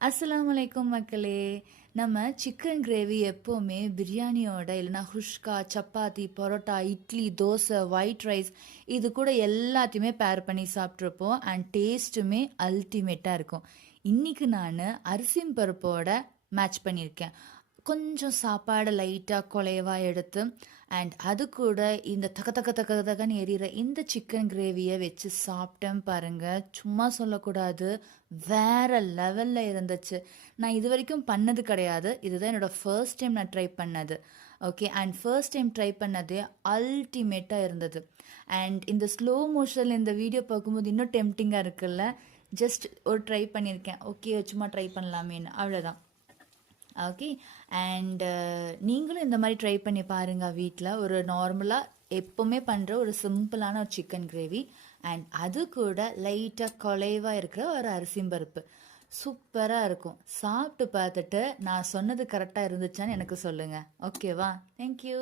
அஸ்ஸலாமு அலைக்கும் மக்களே. நம்ம சிக்கன் கிரேவி எப்போவுமே பிரியாணியோட இல்லைனா ஹுஷ்கா, சப்பாத்தி, பரோட்டா, இட்லி, தோசை, ஒயிட் ரைஸ் இது கூட எல்லாத்தையுமே பேர் பண்ணி சாப்பிட்ருப்போம். அண்ட் டேஸ்ட்டுமே அல்டிமேட்டாக இருக்கும். இன்றைக்கி நான் அரிசியும் பருப்போட மேட்ச் பண்ணியிருக்கேன். கொஞ்சம் சாப்பாடு லைட்டாக குலைவாக எடுத்து அண்ட் அது கூட இந்த தக்க தக்க தக்க தக்கன்னு எரியிற இந்த சிக்கன் கிரேவியை வச்சு சாப்பிட்டேன் பாருங்கள். சும்மா சொல்லக்கூடாது, வேற லெவலில் இருந்துச்சு. நான் இது வரைக்கும் பண்ணது கிடையாது. இதுதான் என்னோடய ஃபர்ஸ்ட் டைம் நான் ட்ரை பண்ணது. Okay, and first time try பண்ணதே அல்டிமேட்டாக இருந்தது. அண்ட் இந்த ஸ்லோ மோஷனில் இந்த வீடியோ பார்க்கும்போது இன்னும் டெம்டிங்காக இருக்குல்ல. ஜஸ்ட் ஒரு ட்ரை பண்ணியிருக்கேன். ஓகே, சும்மா ட்ரை பண்ணலாமேன்னு, அவ்வளோதான். ஓகே, அண்ட் நீங்களும் இந்த மாதிரி ட்ரை பண்ணி பாருங்கள் வீட்டில். ஒரு நார்மலாக எப்போவுமே பண்ணுற ஒரு சிம்பிளான ஒரு சிக்கன் கிரேவி அண்ட் அது கூட லைட்டாக குலைவாக இருக்கிற ஒரு அரிசியும் பருப்பு சூப்பராக இருக்கும். சாப்பிட்டு பார்த்துட்டு நான் சொன்னது கரெக்டாக இருந்துச்சான்னு எனக்கு சொல்லுங்கள். ஓகேவா? தேங்க்யூ.